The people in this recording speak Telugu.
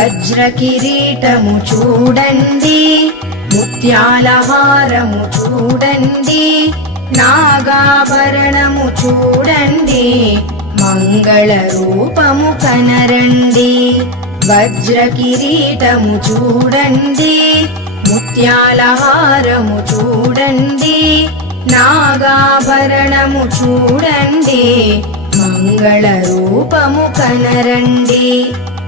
కిరీటము చూడండి ముత్యాల హారము చూడండి నాగాభరణము చూడండి మంగళ రూపము కనరండి. వజ్ర కిరీటము చూడండి ముత్యాల హారము చూడండి నాగాభరణము చూడండి మంగళ రూపము కనరండి.